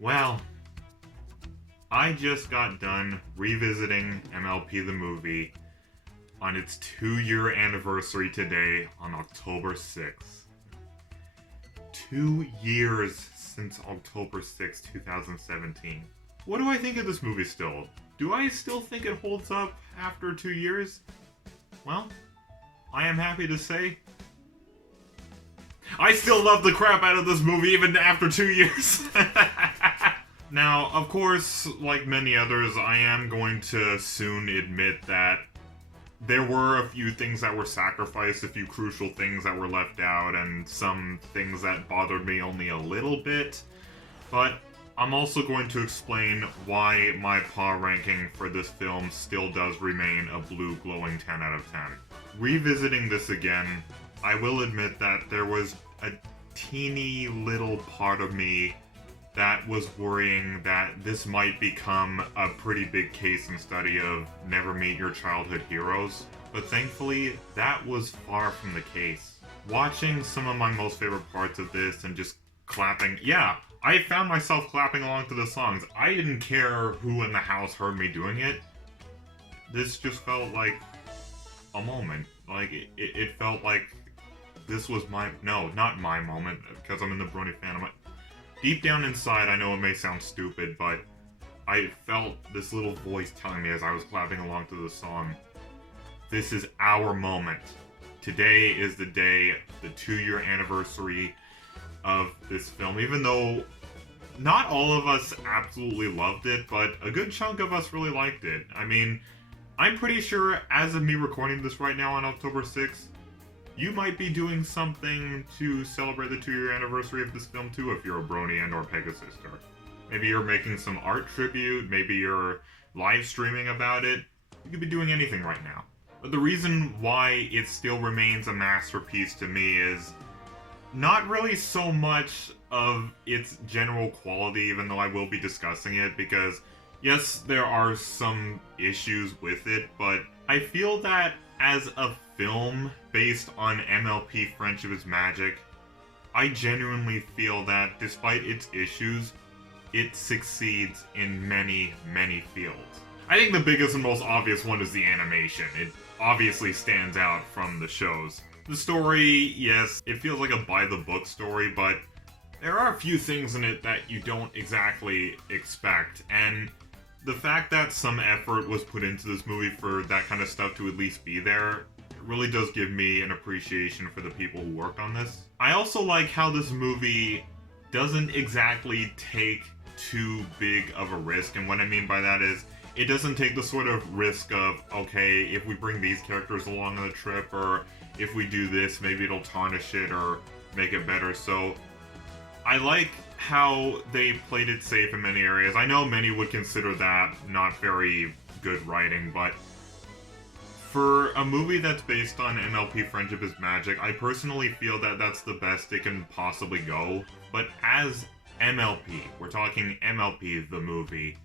Well, I just got done revisiting MLP the movie on its 2-year anniversary today on October 6th. 2 years since October 6th, 2017. What do I think of this movie still? Do I still think it holds up after 2 years? Well, I am happy to say I still love the crap out of this movie even after 2 years. Now, of course, like many others, I am going to soon admit that there were a few things that were sacrificed, a few crucial things that were left out, and some things that bothered me only a little bit. But I'm also going to explain why my paw ranking for this film still does remain a blue glowing 10 out of 10. Revisiting this again, I will admit that there was a teeny little part of me that was worrying that this might become a pretty big case and study of never meet your childhood heroes, but thankfully that was far from the case. Watching some of my most favorite parts of this and just clapping, yeah, I found myself clapping along to the songs. I didn't care who in the house heard me doing it. This just felt like a moment. Like, it felt like this was not my moment, because I'm in the Brony fandom. Deep down inside, I know it may sound stupid, but I felt this little voice telling me as I was clapping along to the song, this is our moment. Today is the day, the 2-year anniversary of this film, even though not all of us absolutely loved it, but a good chunk of us really liked it. I mean, I'm pretty sure as of me recording this right now on October 6th, you might be doing something to celebrate the 2-year anniversary of this film too if you're a Brony and or Pegasister. Maybe you're making some art tribute, maybe you're live streaming about it. You could be doing anything right now. But the reason why it still remains a masterpiece to me is not really so much of its general quality, even though I will be discussing it, because yes, there are some issues with it, but I feel that as a film based on MLP Friendship is Magic, I genuinely feel that despite its issues, it succeeds in many, many fields. I think the biggest and most obvious one is the animation. It obviously stands out from the shows. The story, yes, it feels like a by-the-book story, but there are a few things in it that you don't exactly expect, and the fact that some effort was put into this movie for that kind of stuff to at least be there, it really does give me an appreciation for the people who worked on this. I also like how this movie doesn't exactly take too big of a risk, and what I mean by that is, it doesn't take the sort of risk of, okay, if we bring these characters along on the trip, or if we do this, maybe it'll tarnish it or make it better. So I like how they played it safe in many areas. I know many would consider that not very good writing, but for a movie that's based on MLP Friendship is Magic, I personally feel that that's the best it can possibly go. But as MLP, we're talking MLP the movie,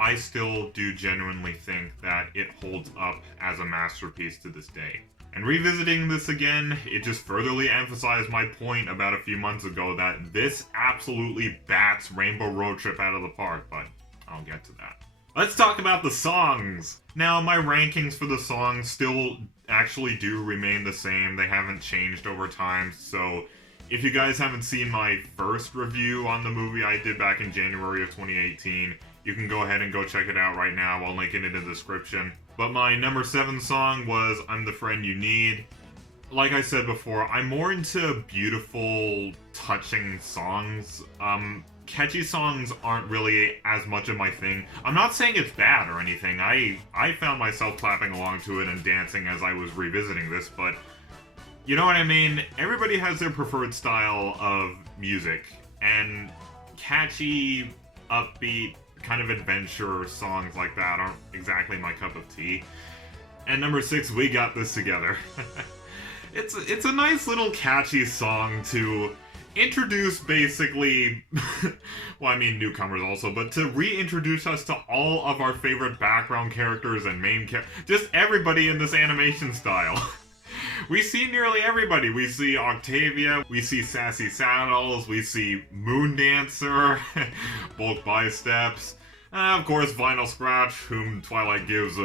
I still do genuinely think that it holds up as a masterpiece to this day. And revisiting this again, it just furtherly emphasized my point about a few months ago that this absolutely bats Rainbow Road Trip out of the park, but I'll get to that. Let's talk about the songs! Now, my rankings for the songs still actually do remain the same. They haven't changed over time, so if you guys haven't seen my first review on the movie I did back in January of 2018, you can go ahead and go check it out right now. I'll link it in the description. But my number 7 song was I'm the Friend You Need. Like I said before, I'm more into beautiful, touching songs. Catchy songs aren't really as much of my thing. I'm not saying it's bad or anything. I found myself clapping along to it and dancing as I was revisiting this, but you know what I mean? Everybody has their preferred style of music, and catchy, upbeat, kind of adventure songs like that aren't exactly my cup of tea. And number 6, We Got This Together. It's a nice little catchy song to introduce basically, well, I mean newcomers also, but to reintroduce us to all of our favorite background characters and main characters, just everybody in this animation style. We see nearly everybody. We see Octavia, we see Sassy Saddles, we see Moon Dancer, Bulk Biceps, of course Vinyl Scratch, whom Twilight gives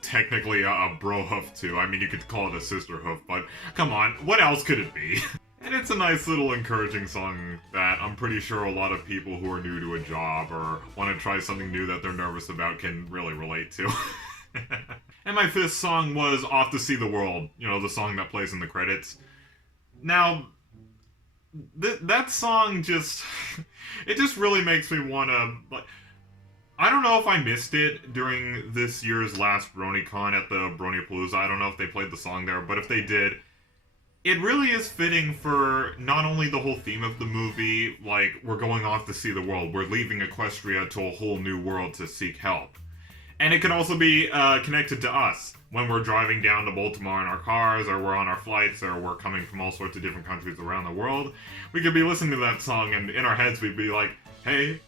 technically a bro hoof to. I mean, you could call it a sister hoof, but come on, what else could it be? And it's a nice little encouraging song that I'm pretty sure a lot of people who are new to a job or want to try something new that they're nervous about can really relate to. And my fifth song was Off to See the World, you know, the song that plays in the credits. Now, that song just, it just really makes me want to, like, I don't know if I missed it during this year's last BronyCon at the BronyPalooza. I don't know if they played the song there, but if they did, it really is fitting for not only the whole theme of the movie, like, we're going off to see the world, we're leaving Equestria to a whole new world to seek help. And it could also be connected to us when we're driving down to Baltimore in our cars, or we're on our flights, or we're coming from all sorts of different countries around the world. We could be listening to that song, and in our heads we'd be like, hey,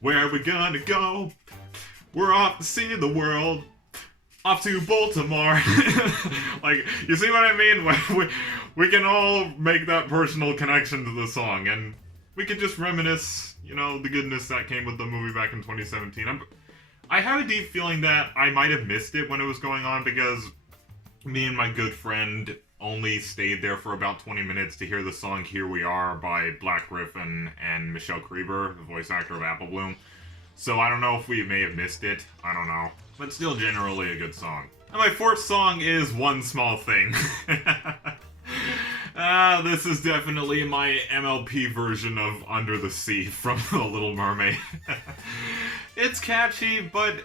where are we gonna go? We're off to see the world. Off to Baltimore. Like, you see what I mean? We can all make that personal connection to the song, and we could just reminisce, you know, the goodness that came with the movie back in 2017. I have a deep feeling that I might have missed it when it was going on, because me and my good friend only stayed there for about 20 minutes to hear the song Here We Are by Black Griffin and Michelle Creeber, the voice actor of Apple Bloom. So I don't know if we may have missed it. I don't know. But still generally a good song. And my fourth song is One Small Thing. This is definitely my MLP version of Under the Sea from The Little Mermaid. It's catchy, but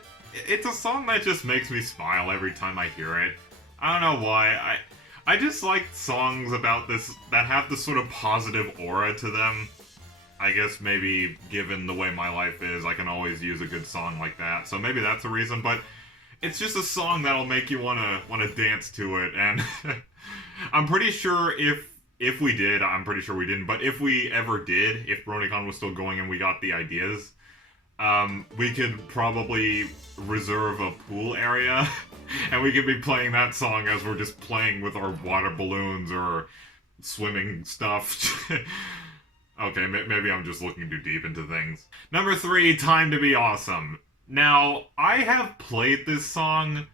it's a song that just makes me smile every time I hear it. I don't know why. I just like songs about this that have this sort of positive aura to them. I guess maybe given the way my life is, I can always use a good song like that. So maybe that's the reason, but it's just a song that'll make you wanna dance to it. And I'm pretty sure if we did, I'm pretty sure we didn't, but if we ever did, if BronyCon was still going and we got the ideas, we could probably reserve a pool area, and we could be playing that song as we're just playing with our water balloons or swimming stuff. Okay, maybe I'm just looking too deep into things. Number 3, Time to Be Awesome. Now, I have played this song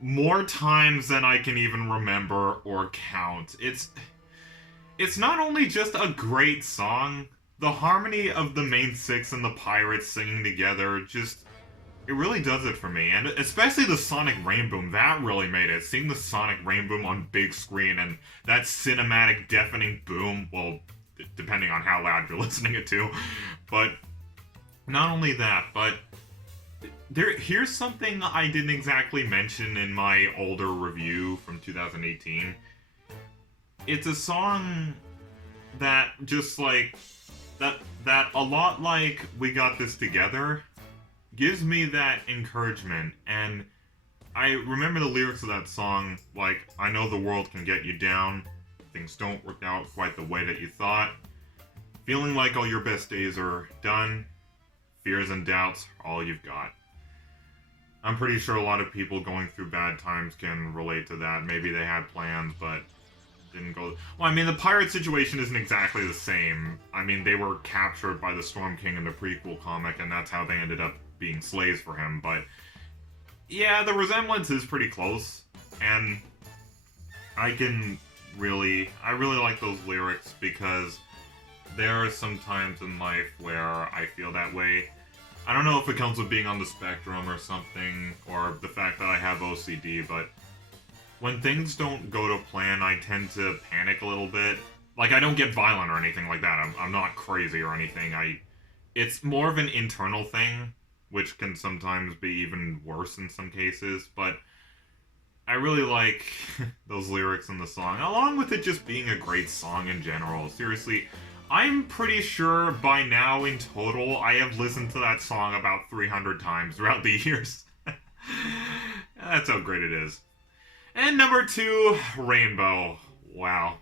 more times than I can even remember or count. It's not only just a great song, the harmony of the main 6 and the pirates singing together just, it really does it for me. And especially the sonic rainboom, that really made it. Seeing the sonic rainboom on big screen and that cinematic deafening boom, well, depending on how loud you're listening it to. But not only that, but here's something I didn't exactly mention in my older review from 2018. It's a song that just like that a lot like We Got This Together gives me that encouragement. And I remember the lyrics of that song, like, I know the world can get you down, things don't work out quite the way that you thought, feeling like all your best days are done, fears and doubts are all you've got. I'm pretty sure a lot of people going through bad times can relate to that. Maybe they had plans, but didn't go... Well, I mean, the pirate situation isn't exactly the same. I mean, they were captured by the Storm King in the prequel comic, and that's how they ended up being slaves for him, but... Yeah, the resemblance is pretty close, and I really like those lyrics, because there are some times in life where I feel that way. I don't know if it comes with being on the spectrum or something, or the fact that I have OCD, but when things don't go to plan, I tend to panic a little bit. Like, I don't get violent or anything like that. I'm not crazy or anything. It's more of an internal thing, which can sometimes be even worse in some cases, but I really like those lyrics in the song, along with it just being a great song in general. Seriously, I'm pretty sure by now in total I have listened to that song about 300 times throughout the years. That's how great it is. And number 2, Rainbow. Wow.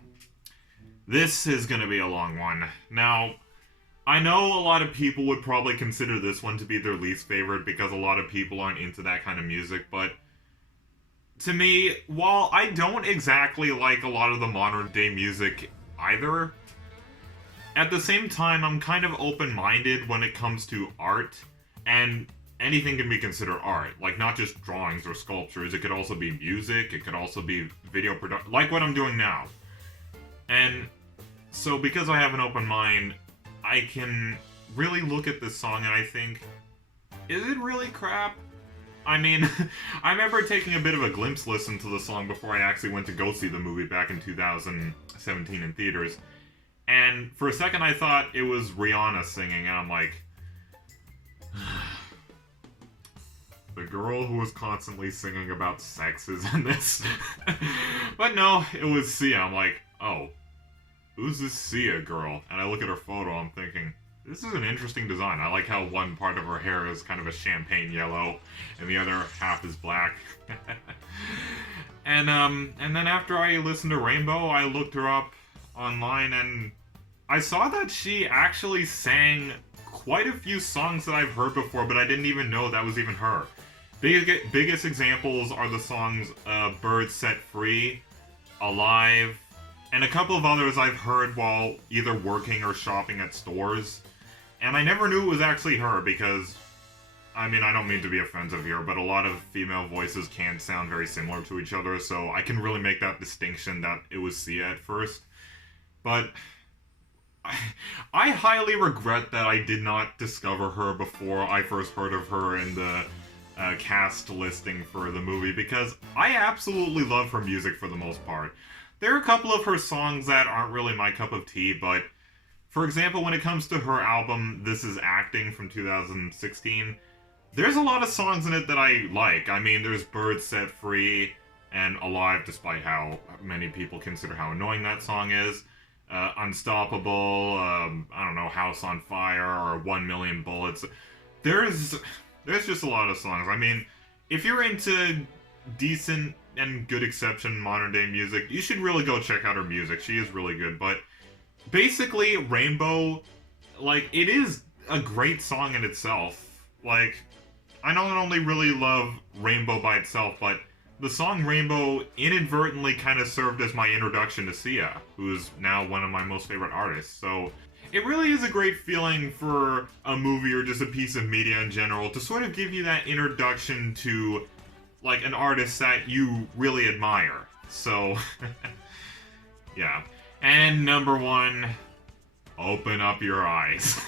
This is gonna be a long one. Now, I know a lot of people would probably consider this one to be their least favorite because a lot of people aren't into that kind of music, but to me, while I don't exactly like a lot of the modern day music either, at the same time, I'm kind of open-minded when it comes to art, and anything can be considered art. Like, not just drawings or sculptures, it could also be music, it could also be video production, like what I'm doing now. And so, because I have an open mind, I can really look at this song and I think, is it really crap? I mean, I remember taking a bit of a glimpse listen to the song before I actually went to go see the movie back in 2017 in theaters. And for a second I thought it was Rihanna singing, and I'm like, the girl who was constantly singing about sex is in this. But no, it was Sia. I'm like, oh, who's this Sia girl? And I look at her photo, I'm thinking, this is an interesting design. I like how one part of her hair is kind of a champagne yellow, and the other half is black. And then after I listened to Rainbow, I looked her up online, and I saw that she actually sang quite a few songs that I've heard before, but I didn't even know that was even her. Biggest examples are the songs Bird Set Free, Alive, and a couple of others I've heard while either working or shopping at stores. And I never knew it was actually her because, I mean, I don't mean to be offensive here, but a lot of female voices can sound very similar to each other, so I can really make that distinction that it was Sia at first. But I highly regret that I did not discover her before I first heard of her in the cast listing for the movie, because I absolutely love her music for the most part. There are a couple of her songs that aren't really my cup of tea, but for example, when it comes to her album This Is Acting from 2016, there's a lot of songs in it that I like. I mean, there's Bird Set Free and Alive, despite how many people consider how annoying that song is. Unstoppable, I don't know, House on Fire, or 1 Million Bullets. There's just a lot of songs. I mean, if you're into decent and good exception modern day music, you should really go check out her music. She is really good, but basically, Rainbow, like, it is a great song in itself. Like, I not only really love Rainbow by itself, but the song Rainbow inadvertently kind of served as my introduction to Sia, who's now one of my most favorite artists. So it really is a great feeling for a movie or just a piece of media in general to sort of give you that introduction to, like, an artist that you really admire. So, yeah. And number one, Open Up Your Eyes.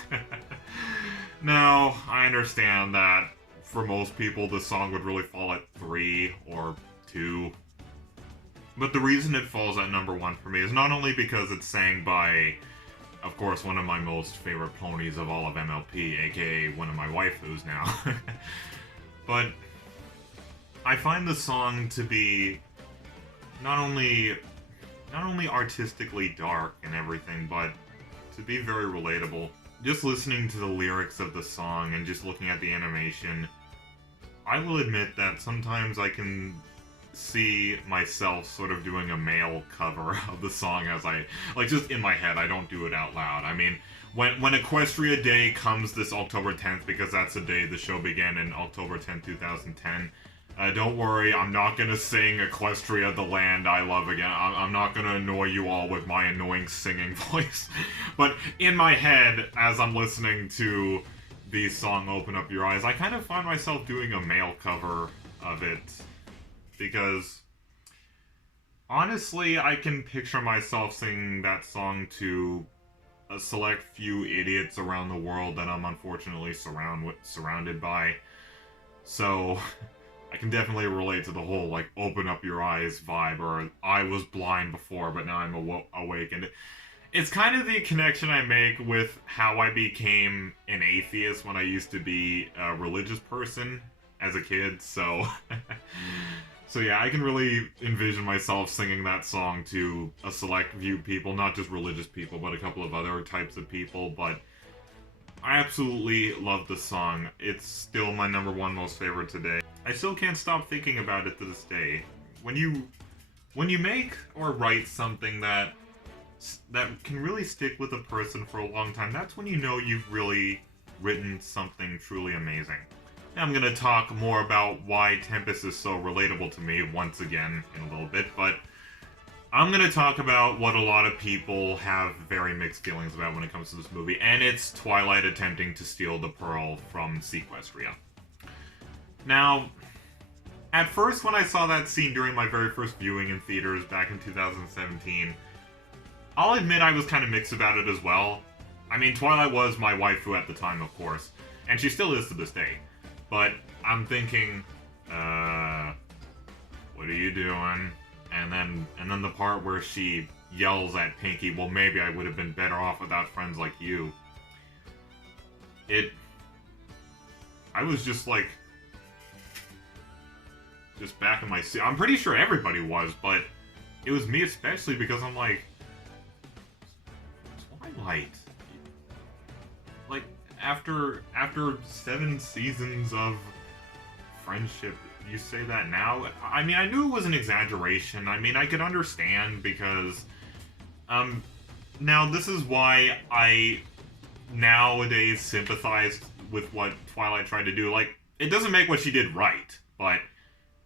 Now, I understand that for most people the song would really fall at 3 or 2. But the reason it falls at number 1 for me is not only because it's sang by, of course, one of my most favorite ponies of all of MLP, aka one of my waifus now, but I find the song to be not only artistically dark and everything, but to be very relatable. Just listening to the lyrics of the song and just looking at the animation, I will admit that sometimes I can see myself sort of doing a male cover of the song as I, like, just in my head. I don't do it out loud. I mean, when Equestria Day comes this October 10th, because that's the day the show began in October 10th, 2010, don't worry, I'm not gonna sing Equestria, the land I love again. I'm not gonna annoy you all with my annoying singing voice. But in my head, as I'm listening to the song Open Up Your Eyes, I kind of find myself doing a male cover of it. Because, honestly, I can picture myself singing that song to a select few idiots around the world that I'm unfortunately surrounded by. So I can definitely relate to the whole, like, open up your eyes vibe, or I was blind before, but now I'm awake. And it's kind of the connection I make with how I became an atheist when I used to be a religious person as a kid, so so yeah, I can really envision myself singing that song to a select few people, not just religious people, but a couple of other types of people. But I absolutely love the song. It's still my number 1 most favorite today. I still can't stop thinking about it to this day. When you make or write something that can really stick with a person for a long time, that's when you know you've really written something truly amazing. I'm gonna talk more about why Tempest is so relatable to me once again in a little bit, but I'm gonna talk about what a lot of people have very mixed feelings about when it comes to this movie, and it's Twilight attempting to steal the pearl from Sequestria. Now, at first when I saw that scene during my very first viewing in theaters back in 2017, I'll admit I was kind of mixed about it as well. I mean, Twilight was my waifu at the time, of course, and she still is to this day. But I'm thinking, what are you doing? And then the part where she yells at Pinky, well, maybe I would have been better off without friends like you. I was just like, just back in my seat. I'm pretty sure everybody was, but it was me especially because I'm like, Twilight. Like, after 7 seasons of friendship, you say that now? I mean, I knew it was an exaggeration. I mean, I could understand because, now this is why I nowadays sympathize with what Twilight tried to do. Like, it doesn't make what she did right, but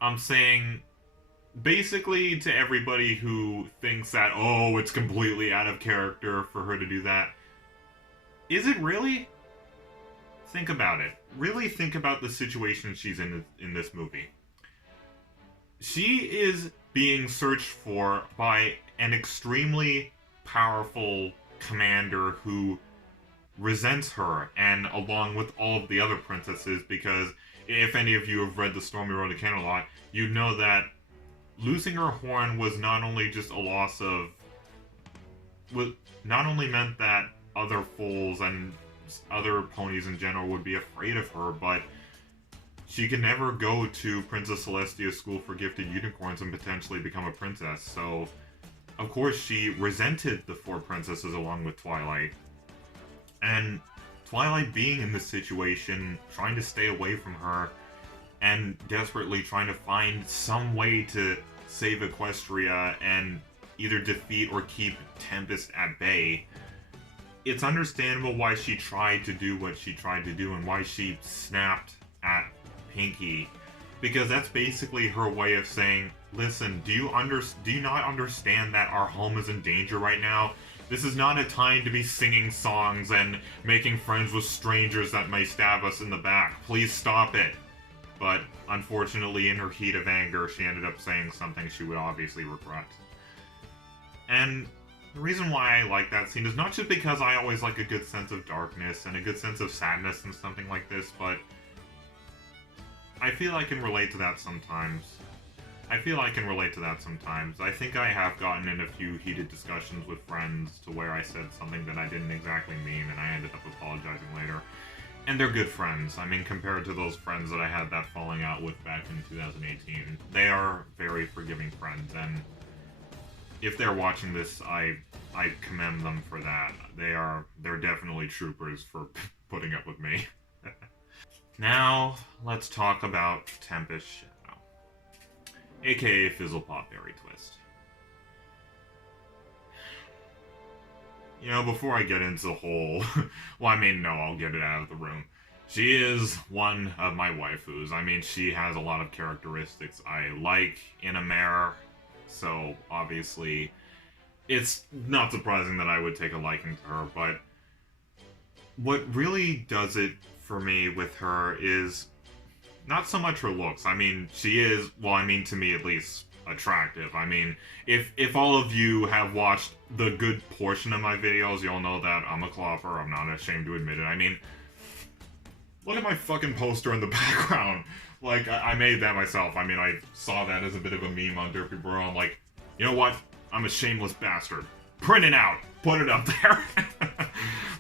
I'm saying, basically to everybody who thinks that, oh, it's completely out of character for her to do that, is it really? Think about it. Really think about the situation she's in this movie. She is being searched for by an extremely powerful commander who resents her, and along with all of the other princesses, because if any of you have read The Stormy Road to Camelot, you know that losing her horn was not only just a loss of... not only meant that other foals and other ponies in general would be afraid of her, but she can never go to Princess Celestia's School for Gifted Unicorns and potentially become a princess. So, of course, she resented the 4 princesses along with Twilight. And Twilight being in this situation, trying to stay away from her, and desperately trying to find some way to save Equestria and either defeat or keep Tempest at bay, it's understandable why she tried to do what she tried to do and why she snapped at Pinky, because that's basically her way of saying, listen, do you not understand that our home is in danger right now? This is not a time to be singing songs and making friends with strangers that may stab us in the back. Please stop it. But unfortunately, in her heat of anger, she ended up saying something she would obviously regret. And the reason why I like that scene is not just because I always like a good sense of darkness and a good sense of sadness in something like this, but I feel I can relate to that sometimes. I think I have gotten in a few heated discussions with friends to where I said something that I didn't exactly mean and I ended up apologizing later. And they're good friends. I mean, compared to those friends that I had that falling out with back in 2018, they are very forgiving friends, and if they're watching this, I commend them for that. They're definitely troopers for putting up with me. Now, let's talk about Tempest Shadow, aka Fizzlepop Berry Twist. You know, before I get into the whole... well, I mean, no, I'll get it out of the room. She is one of my waifus. I mean, she has a lot of characteristics I like in a mare, so obviously it's not surprising that I would take a liking to her, but what really does it for me with her is not so much her looks. I mean, she is, well, I mean, to me at least, attractive. I mean, if all of you have watched the good portion of my videos, you'll know that I'm a clopper. I'm not ashamed to admit it. I mean, look at my fucking poster in the background. Like, I made that myself. I mean, I saw that as a bit of a meme on Derpy Bro. I'm like, you know what? I'm a shameless bastard. Print it out. Put it up there.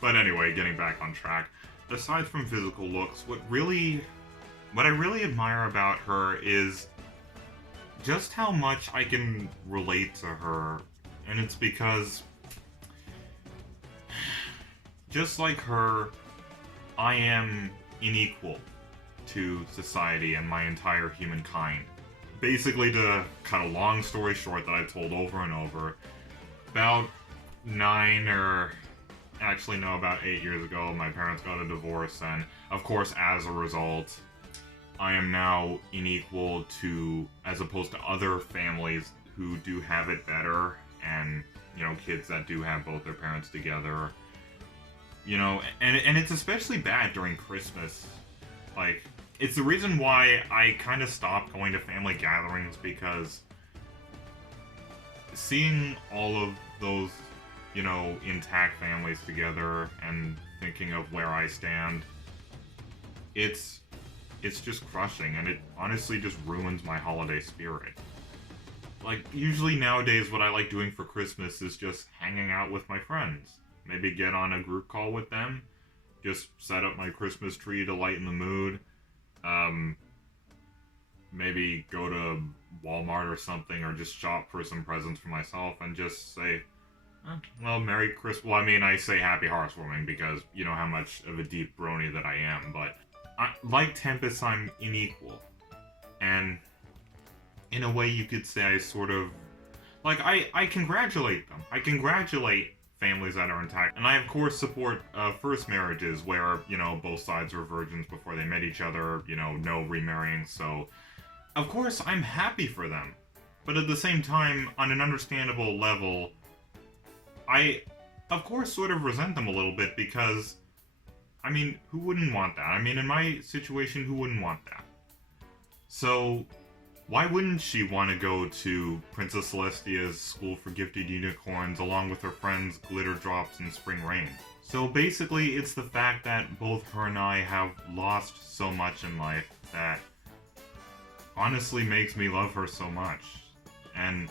But anyway, getting back on track. Aside from physical looks, what I really admire about her is just how much I can relate to her. And it's because, just like her, I am unequal to society and my entire humankind. Basically, to cut a long story short that I've told over and over, about 8 years ago, my parents got a divorce, and of course, as a result, I am now unequal to, as opposed to other families who do have it better, and, you know, kids that do have both their parents together. You know, and it's especially bad during Christmas. Like, it's the reason why I kind of stopped going to family gatherings, because seeing all of those, you know, intact families together and thinking of where I stand, it's just crushing, and it honestly just ruins my holiday spirit. Like, usually nowadays what I like doing for Christmas is just hanging out with my friends. Maybe get on a group call with them, just set up my Christmas tree to lighten the mood. Maybe go to Walmart or something, or just shop for some presents for myself, and just say, well, Merry Christmas. Well, I mean, I say Happy Hearthwarming because you know how much of a deep brony that I am, but like Tempest, I'm unequal. And in a way, you could say I sort of... Like, I congratulate them. I congratulate families that are intact. And I, of course, support first marriages where, you know, both sides were virgins before they met each other, you know, no remarrying, so... Of course, I'm happy for them. But at the same time, on an understandable level, I, of course, sort of resent them a little bit because, I mean, who wouldn't want that? I mean, in my situation, who wouldn't want that? So, why wouldn't she want to go to Princess Celestia's School for Gifted Unicorns along with her friends Glitter Drops and Spring Rain? So basically, it's the fact that both her and I have lost so much in life that honestly makes me love her so much. And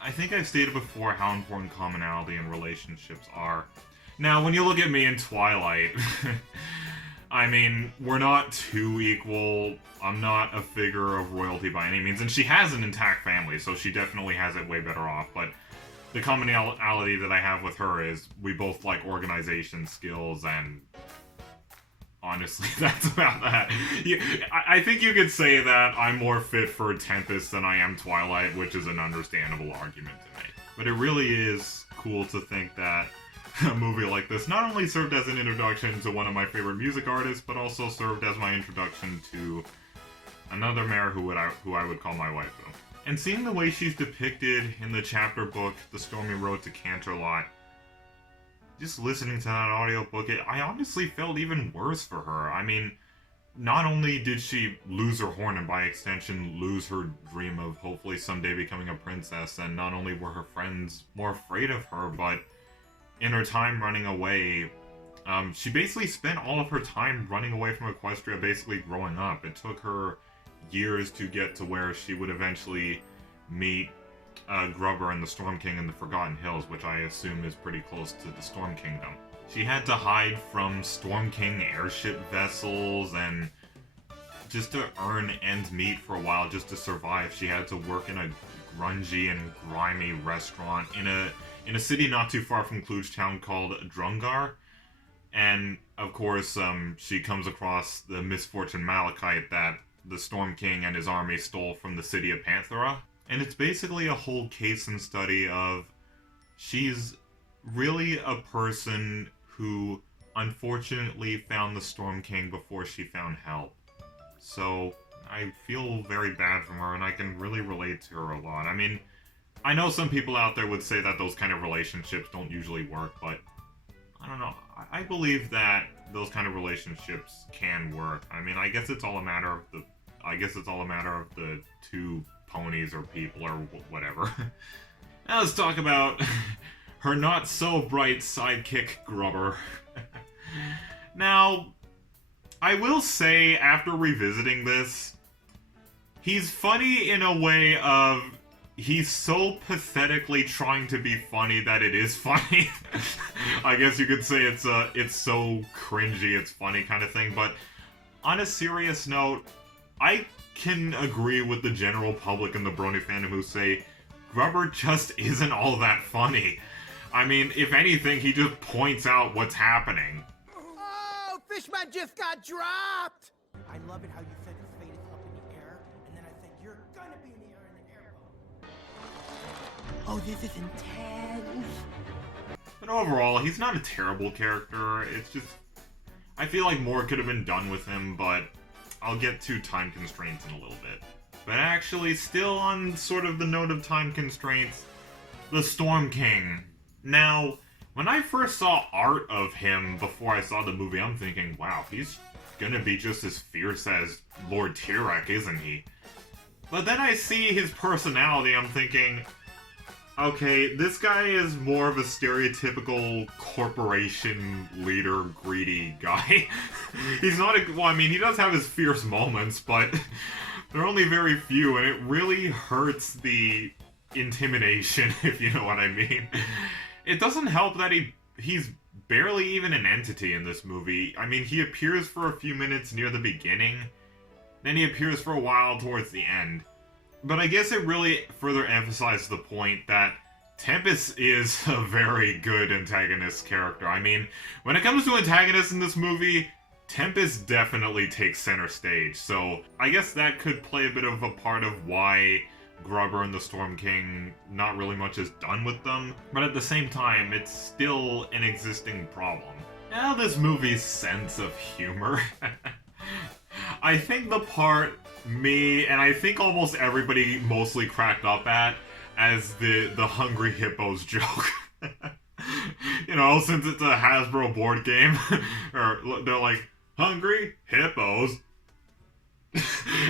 I think I've stated before how important commonality in relationships are. Now, when you look at me in Twilight, I mean, we're not too equal. I'm not a figure of royalty by any means, and she has an intact family, so she definitely has it way better off, but the commonality that I have with her is we both like organization skills, and honestly, that's about that. I think you could say that I'm more fit for Tempest than I am Twilight, which is an understandable argument to make. But it really is cool to think that a movie like this not only served as an introduction to one of my favorite music artists, but also served as my introduction to another mare who I would call my waifu. And seeing the way she's depicted in the chapter book, The Stormy Road to Canterlot, just listening to that audiobook, I honestly felt even worse for her. I mean, not only did she lose her horn and by extension lose her dream of hopefully someday becoming a princess, and not only were her friends more afraid of her, but in her time running away, she basically spent all of her time running away from Equestria, basically growing up. It took her years to get to where she would eventually meet Grubber and the Storm King in the Forgotten Hills, which I assume is pretty close to the Storm Kingdom. She had to hide from Storm King airship vessels, and just to earn ends meet for a while, just to survive, she had to work in a grungy and grimy restaurant in a city not too far from Kluge Town called Drungar. And, of course, she comes across the misfortune Malachite that the Storm King and his army stole from the city of Panthera. And it's basically a whole case and study of she's really a person who unfortunately found the Storm King before she found help. So I feel very bad for her, and I can really relate to her a lot. I mean, I know some people out there would say that those kind of relationships don't usually work, but I don't know. I believe that those kind of relationships can work. I mean, I guess it's all a matter of the two ponies or people or whatever. Now let's talk about her not so bright sidekick Grubber. Now, I will say after revisiting this, he's funny in a way of he's so pathetically trying to be funny that it is funny. I guess you could say it's so cringy, it's funny kind of thing. But on a serious note, I can agree with the general public and the Brony fandom who say Grubber just isn't all that funny. I mean, if anything, he just points out what's happening. Oh, Fishman just got dropped! I love it how you said his fate is up in the air, and then I said you're gonna be in the air in an airboat. Oh, this is intense. But overall, he's not a terrible character. It's just, I feel like more could have been done with him, but I'll get to time constraints in a little bit. But actually, still on sort of the note of time constraints, the Storm King. Now, when I first saw art of him before I saw the movie, I'm thinking, wow, he's gonna be just as fierce as Lord Tyrek, isn't he? But then I see his personality, I'm thinking, okay, this guy is more of a stereotypical corporation leader, greedy guy. He's not well, I mean, he does have his fierce moments, but they're only very few, and it really hurts the intimidation, if you know what I mean. It doesn't help that he's barely even an entity in this movie. I mean, he appears for a few minutes near the beginning, then he appears for a while towards the end. But I guess it really further emphasizes the point that Tempest is a very good antagonist character. I mean, when it comes to antagonists in this movie, Tempest definitely takes center stage, so I guess that could play a bit of a part of why Grubber and the Storm King, not really much is done with them, but at the same time, it's still an existing problem. Now, this movie's sense of humor. I think the part me, and I think almost everybody mostly cracked up at, as the hungry hippos joke. You know, since it's a Hasbro board game, or they're like, hungry hippos.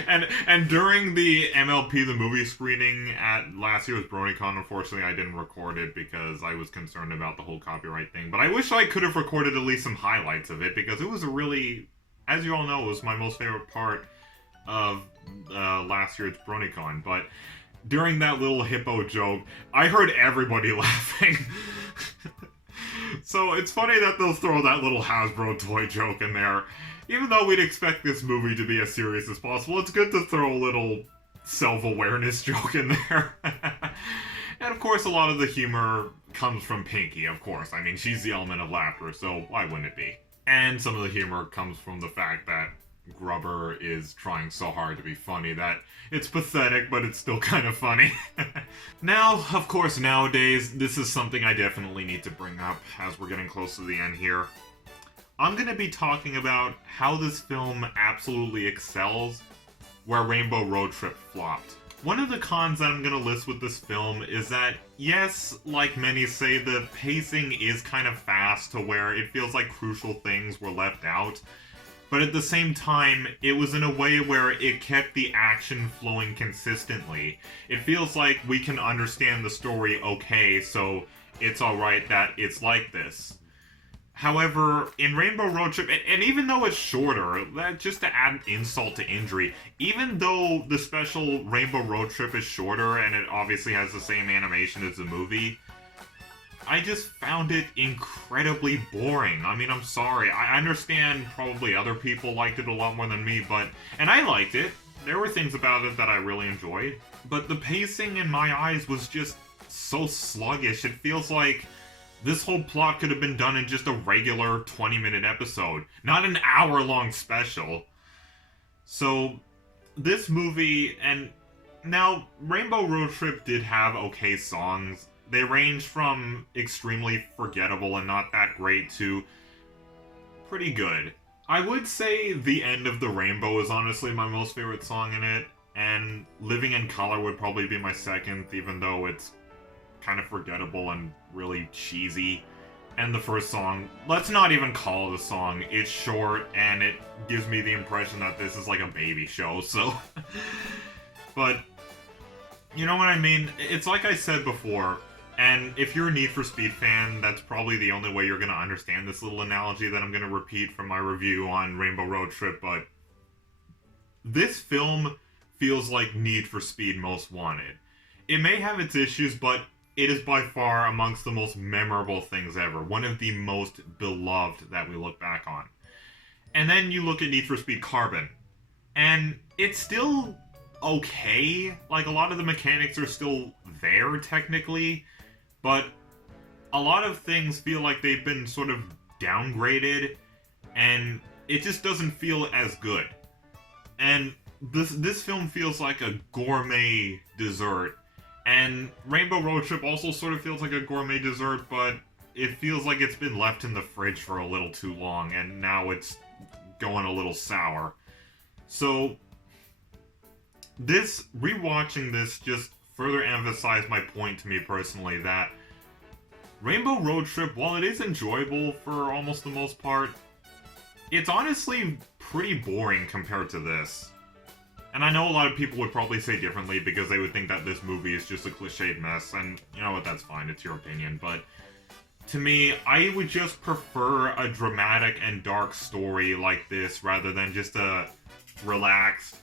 and during the MLP the movie screening at last year's BronyCon, unfortunately I didn't record it because I was concerned about the whole copyright thing. But I wish I could have recorded at least some highlights of it, because it was a really, as you all know, it was my most favorite part of last year's BronyCon. But during that little hippo joke, I heard everybody laughing. So it's funny that they'll throw that little Hasbro toy joke in there. Even though we'd expect this movie to be as serious as possible, it's good to throw a little self-awareness joke in there. And of course, a lot of the humor comes from Pinky, of course. I mean, she's the element of laughter, so why wouldn't it be? And some of the humor comes from the fact that Grubber is trying so hard to be funny that it's pathetic, but it's still kind of funny. Now, of course, nowadays, this is something I definitely need to bring up as we're getting close to the end here. I'm going to be talking about how this film absolutely excels where Rainbow Road Trip flopped. One of the cons that I'm going to list with this film is that, yes, like many say, the pacing is kind of fast to where it feels like crucial things were left out, but at the same time, it was in a way where it kept the action flowing consistently. It feels like we can understand the story okay, so it's alright that it's like this. However, in Rainbow Road Trip, and even though it's shorter, just to add insult to injury, even though the special Rainbow Road Trip is shorter and it obviously has the same animation as the movie, I just found it incredibly boring. I mean, I'm sorry. I understand probably other people liked it a lot more than me, and I liked it. There were things about it that I really enjoyed, but the pacing in my eyes was just so sluggish. It feels like this whole plot could have been done in just a regular 20-minute episode, not an hour-long special. So, this movie, and now, Rainbow Road Trip did have okay songs. They range from extremely forgettable and not that great to pretty good. I would say The End of the Rainbow is honestly my most favorite song in it, and Living in Color would probably be my second, even though it's kind of forgettable and really cheesy. And the first song, let's not even call it a song, it's short and it gives me the impression that this is like a baby show, so but you know what I mean? It's like I said before, and if you're a Need for Speed fan, that's probably the only way you're going to understand this little analogy that I'm going to repeat from my review on Rainbow Road Trip, but this film feels like Need for Speed Most Wanted. It may have its issues, but it is by far amongst the most memorable things ever. One of the most beloved that we look back on. And then you look at Need for Speed Carbon, and it's still okay. Like, a lot of the mechanics are still there, technically, but a lot of things feel like they've been sort of downgraded, and it just doesn't feel as good. And this film feels like a gourmet dessert. And Rainbow Road Trip also sort of feels like a gourmet dessert, but it feels like it's been left in the fridge for a little too long, and now it's going a little sour. So, rewatching this just further emphasized my point to me personally that Rainbow Road Trip, while it is enjoyable for almost the most part, it's honestly pretty boring compared to this. And I know a lot of people would probably say differently because they would think that this movie is just a cliched mess, and you know what, that's fine, it's your opinion, but to me, I would just prefer a dramatic and dark story like this rather than just a relaxed,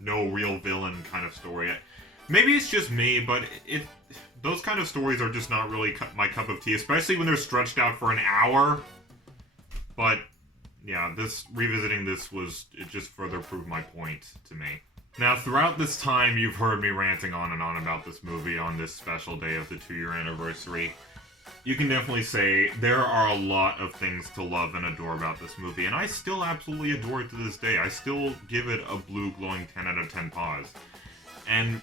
no real villain kind of story. Maybe it's just me, but those kind of stories are just not really my cup of tea, especially when they're stretched out for an hour. But yeah, revisiting this it just further proved my point to me. Now, throughout this time, you've heard me ranting on and on about this movie on this special day of the 2-year anniversary. You can definitely say there are a lot of things to love and adore about this movie, and I still absolutely adore it to this day. I still give it a blue glowing 10 out of 10 paws. And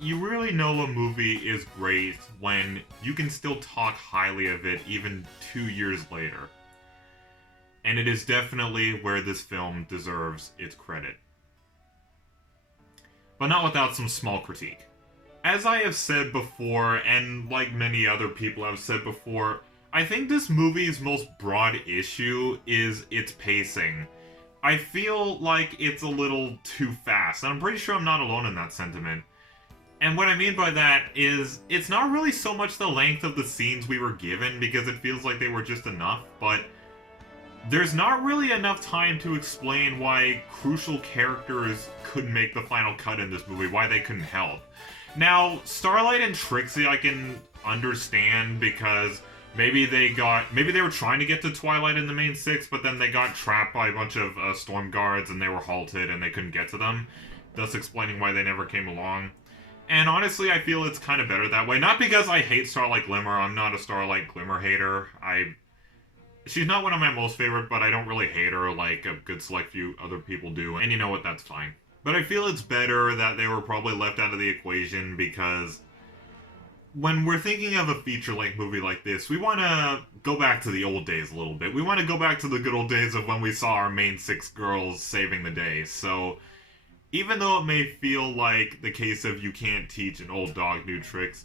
you really know a movie is great when you can still talk highly of it even 2 years later. And it is definitely where this film deserves its credit. But not without some small critique. As I have said before, and like many other people have said before, I think this movie's most broad issue is its pacing. I feel like it's a little too fast, and I'm pretty sure I'm not alone in that sentiment. And what I mean by that is, it's not really so much the length of the scenes we were given, because it feels like they were just enough, but there's not really enough time to explain why crucial characters couldn't make the final cut in this movie, why they couldn't help. Now, Starlight and Trixie I can understand because maybe they were trying to get to Twilight in the main 6, but then they got trapped by a bunch of storm guards and they were halted and they couldn't get to them, thus explaining why they never came along. And honestly, I feel it's kind of better that way. Not because I hate Starlight Glimmer, I'm not a Starlight Glimmer hater. She's not one of my most favorite, but I don't really hate her like a good select few other people do, and you know what, that's fine. But I feel it's better that they were probably left out of the equation because when we're thinking of a feature-length movie like this, we want to go back to the old days a little bit. We want to go back to the good old days of when we saw our main 6 girls saving the day. So even though it may feel like the case of you can't teach an old dog new tricks,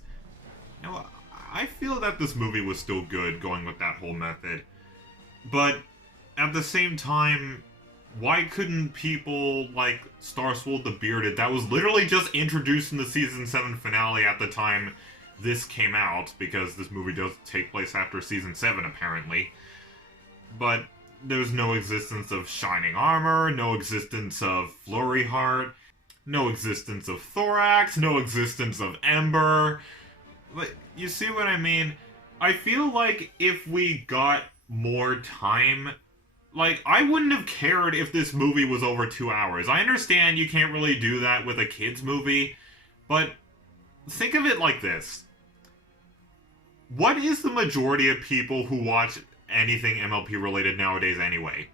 you know, I feel that this movie was still good going with that whole method. But at the same time, why couldn't people like Starswold the Bearded, that was literally just introduced in the season 7 finale at the time this came out, because this movie does take place after season 7 apparently, but there's no existence of Shining Armor, no existence of Flurry Heart, no existence of Thorax, no existence of Ember. But you see what I mean? I feel like if we got more time, like, I wouldn't have cared if this movie was over 2 hours. I understand you can't really do that with a kid's movie, but think of it like this. What is the majority of people who watch anything MLP related nowadays anyway?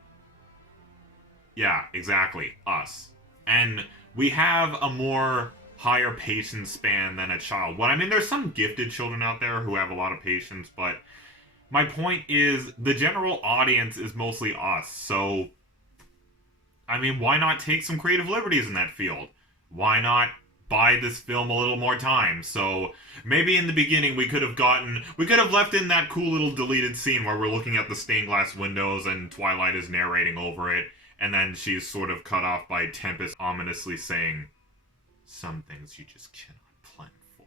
Yeah, exactly. Us. And we have a more higher patience span than a child. Well, I mean, there's some gifted children out there who have a lot of patience, but my point is, the general audience is mostly us, so I mean, why not take some creative liberties in that field? Why not buy this film a little more time? So maybe in the beginning we could have left in that cool little deleted scene where we're looking at the stained glass windows and Twilight is narrating over it, and then she's sort of cut off by Tempest ominously saying, "Some things you just cannot plan for."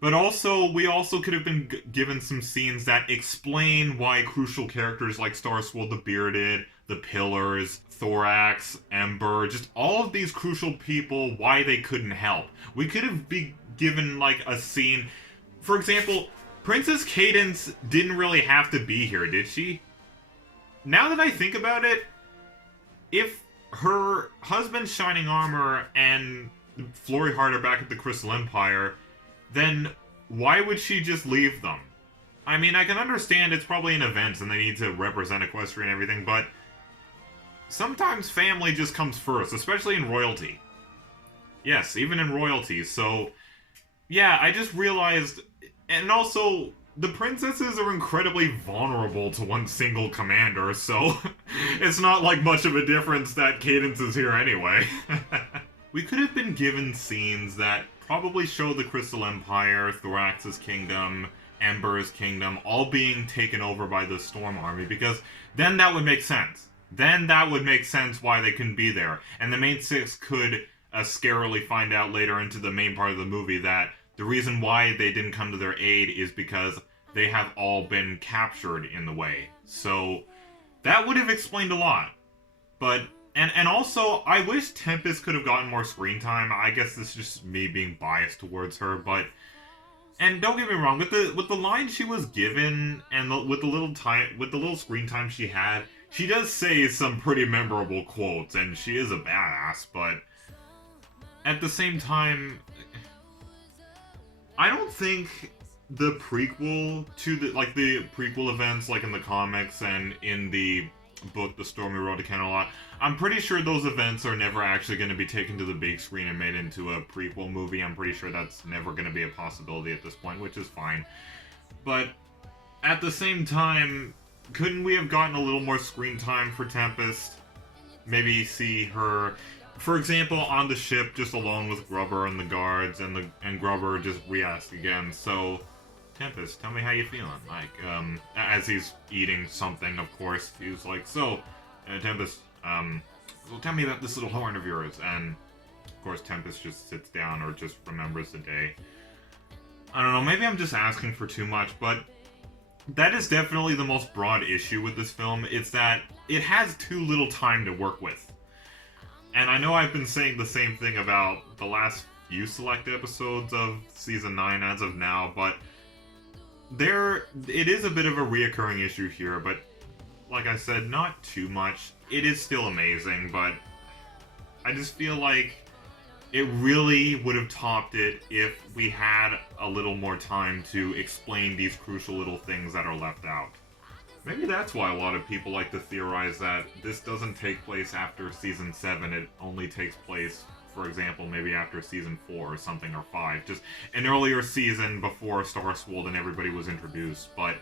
But also, we also could have been given some scenes that explain why crucial characters like Starswold the Bearded, the Pillars, Thorax, Ember, just all of these crucial people, why they couldn't help. We could have been given, like, a scene. For example, Princess Cadence didn't really have to be here, did she? Now that I think about it, if her husband Shining Armor and Flurry Heart are back at the Crystal Empire, then why would she just leave them? I mean, I can understand it's probably an event and they need to represent Equestria and everything, but sometimes family just comes first, especially in royalty. Yes, even in royalty. So, yeah, I just realized, and also, the princesses are incredibly vulnerable to one single commander, so it's not like much of a difference that Cadence is here anyway. We could have been given scenes that probably show the Crystal Empire, Thorax's kingdom, Ember's kingdom, all being taken over by the Storm Army, because then that would make sense. Then that would make sense why they couldn't be there. And the main six could scarily find out later into the main part of the movie that the reason why they didn't come to their aid is because they have all been captured in the way. So that would have explained a lot. But and also, I wish Tempest could have gotten more screen time. I guess this is just me being biased towards her, but and don't get me wrong, with the line she was given and with the little screen time she had, she does say some pretty memorable quotes, and she is a badass. But at the same time, I don't think the prequel to the prequel events, like in the comics and in the book The Stormy Road to Camelot, I'm pretty sure those events are never actually going to be taken to the big screen and made into a prequel movie. I'm pretty sure that's never going to be a possibility at this point, which is fine. But at the same time, couldn't we have gotten a little more screen time for Tempest? Maybe see her, for example, on the ship just alone with Grubber and the guards, and Grubber just re-asked again, so Tempest, tell me how you feeling. Like, as he's eating something, of course, he's like, so, Tempest, well, tell me about this little horn of yours. And, of course, Tempest just sits down or just remembers the day. I don't know, maybe I'm just asking for too much, but that is definitely the most broad issue with this film. It's that it has too little time to work with. And I know I've been saying the same thing about the last few select episodes of Season 9 as of now, but it is a bit of a reoccurring issue here, but like I said, not too much. It is still amazing, but I just feel like it really would have topped it if we had a little more time to explain these crucial little things that are left out. Maybe that's why a lot of people like to theorize that this doesn't take place after Season 7, it only takes place, for example, maybe after Season 4 or something, or 5. Just an earlier season before Star Swirled and everybody was introduced. But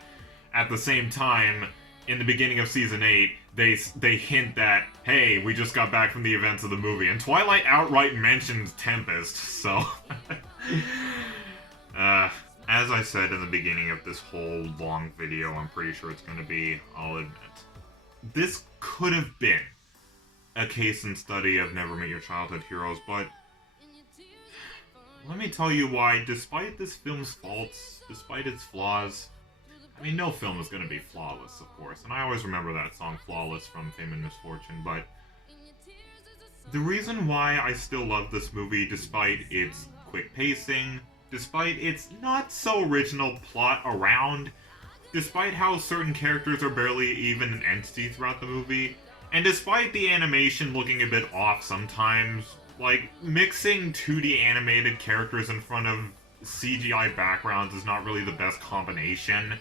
at the same time, in the beginning of Season 8, they hint that, hey, we just got back from the events of the movie. And Twilight outright mentions Tempest, so... as I said in the beginning of this whole long video, I'm pretty sure it's going to be, I'll admit, this could have been a case and study of Never Meet Your Childhood Heroes, but let me tell you why, despite this film's faults, despite its flaws, I mean, no film is going to be flawless, of course, and I always remember that song Flawless from Fame and Misfortune, but the reason why I still love this movie, despite its quick pacing, despite its not-so-original plot around, despite how certain characters are barely even an entity throughout the movie, and despite the animation looking a bit off sometimes, like, mixing 2D animated characters in front of CGI backgrounds is not really the best combination.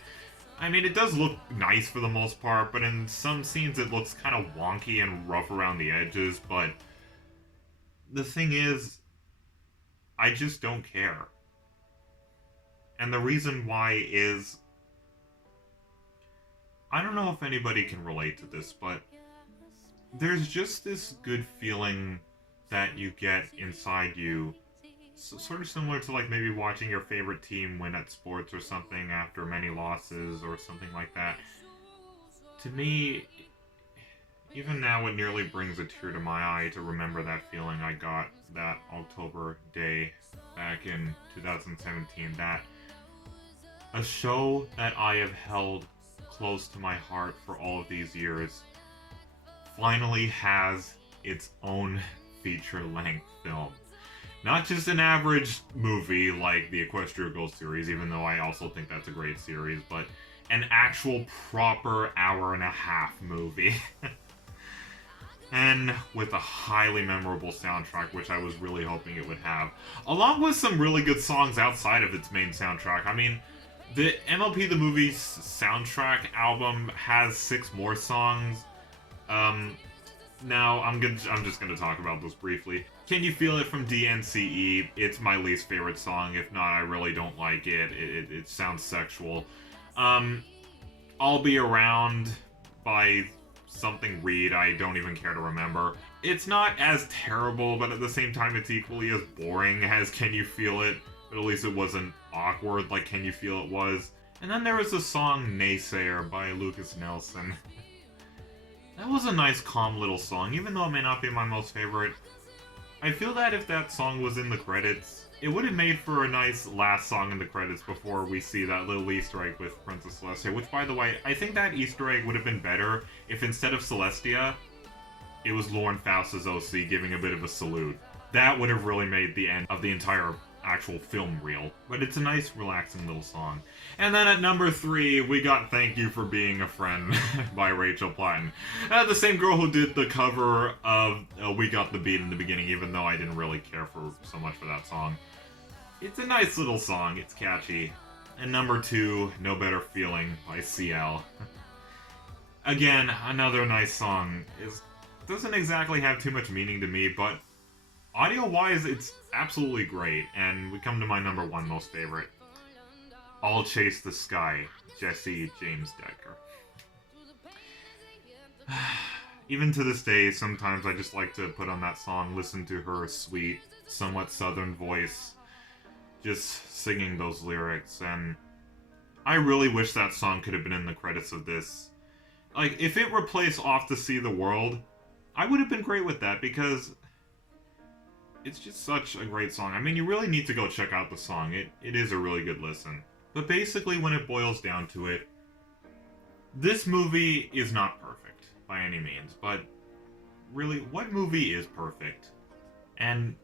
I mean, it does look nice for the most part, but in some scenes it looks kind of wonky and rough around the edges, but the thing is, I just don't care. And the reason why is, I don't know if anybody can relate to this, but there's just this good feeling that you get inside you, sort of similar to like maybe watching your favorite team win at sports or something after many losses or something like that. To me, even now it nearly brings a tear to my eye to remember that feeling I got that October day back in 2017, that a show that I have held close to my heart for all of these years finally has its own feature-length film. Not just an average movie like the Equestria Girls series, even though I also think that's a great series, but an actual proper hour-and-a-half movie. And with a highly memorable soundtrack, which I was really hoping it would have. Along with some really good songs outside of its main soundtrack. I mean, the MLP The Movie's soundtrack album has 6 more songs. Now, I'm just gonna talk about those briefly. Can You Feel It from DNCE? It's my least favorite song. If not, I really don't like it. It sounds sexual. I'll Be Around by something Reed, I don't even care to remember. It's not as terrible, but at the same time it's equally as boring as Can You Feel It? But at least it wasn't awkward like Can You Feel It was. And then there was the song Naysayer by Lucas Nelson. That was a nice calm little song, even though it may not be my most favorite. I feel that if that song was in the credits, it would have made for a nice last song in the credits before we see that little Easter egg with Princess Celestia, which, by the way, I think that Easter egg would have been better if instead of Celestia, it was Lauren Faust's OC giving a bit of a salute. That would have really made the end of the entire actual film real. But it's a nice, relaxing little song. And then at number 3, we got Thank You for Being a Friend by Rachel Platten. The same girl who did the cover of We Got the Beat in the beginning, even though I didn't really care for so much for that song. It's a nice little song, it's catchy. And number 2, No Better Feeling by CL. Again, another nice song. It doesn't exactly have too much meaning to me, but audio-wise, it's absolutely great. And we come to my number 1 most favorite. I'll Chase the Sky, Jesse James Decker. Even to this day, sometimes I just like to put on that song, listen to her sweet, somewhat southern voice, just singing those lyrics, and I really wish that song could have been in the credits of this. Like, if it replaced Off to See the World, I would have been great with that, because it's just such a great song. I mean, you really need to go check out the song. It is a really good listen. But basically, when it boils down to it, this movie is not perfect, by any means, but really, what movie is perfect? And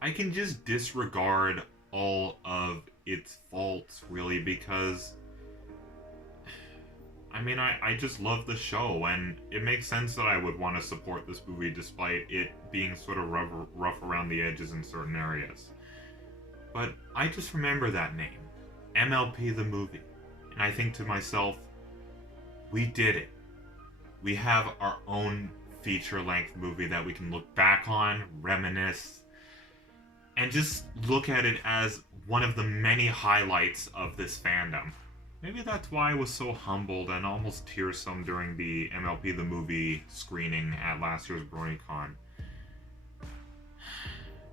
I can just disregard all of its faults, really, because I mean, I just love the show, and it makes sense that I would want to support this movie despite it being sort of rough around the edges in certain areas. But I just remember that name, MLP the movie, and I think to myself, we did it. We have our own feature-length movie that we can look back on, reminisce, and just look at it as one of the many highlights of this fandom. Maybe that's why I was so humbled and almost tearsome during the MLP the movie screening at last year's BronyCon.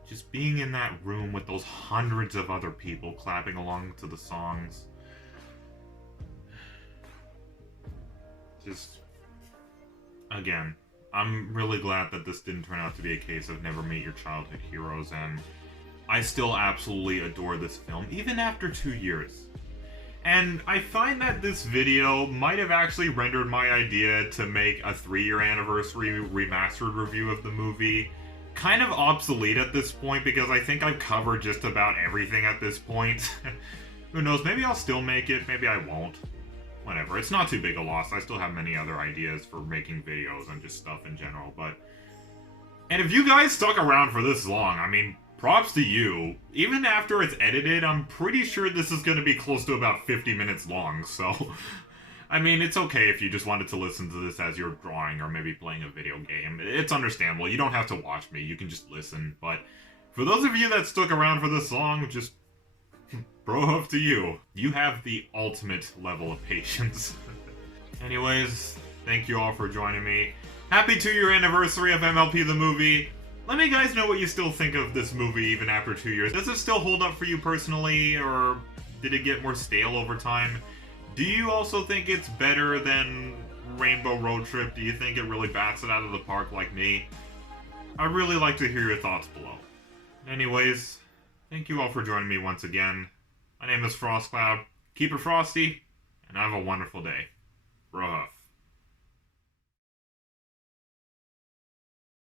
Just being in that room with those hundreds of other people clapping along to the songs. Just, again, I'm really glad that this didn't turn out to be a case of never meet your childhood heroes, and I still absolutely adore this film, even after 2 years. And I find that this video might have actually rendered my idea to make a 3-year anniversary remastered review of the movie kind of obsolete at this point, because I think I've covered just about everything at this point. Who knows, maybe I'll still make it, maybe I won't. Whatever, it's not too big a loss. I still have many other ideas for making videos and just stuff in general, but... And if you guys stuck around for this long, I mean, props to you. Even after it's edited, I'm pretty sure this is going to be close to about 50 minutes long, so... I mean, it's okay if you just wanted to listen to this as you're drawing or maybe playing a video game. It's understandable. You don't have to watch me. You can just listen. But for those of you that stuck around for this long, just bro up to you. You have the ultimate level of patience. Anyways, thank you all for joining me. Happy 2-year anniversary of MLP the movie. Let me guys know what you still think of this movie even after 2 years. Does it still hold up for you personally, or did it get more stale over time? Do you also think it's better than Rainbow Road Trip? Do you think it really bats it out of the park like me? I'd really like to hear your thoughts below. Anyways, thank you all for joining me once again. My name is FrostCloud. Keep it frosty, and have a wonderful day. Bro Huff.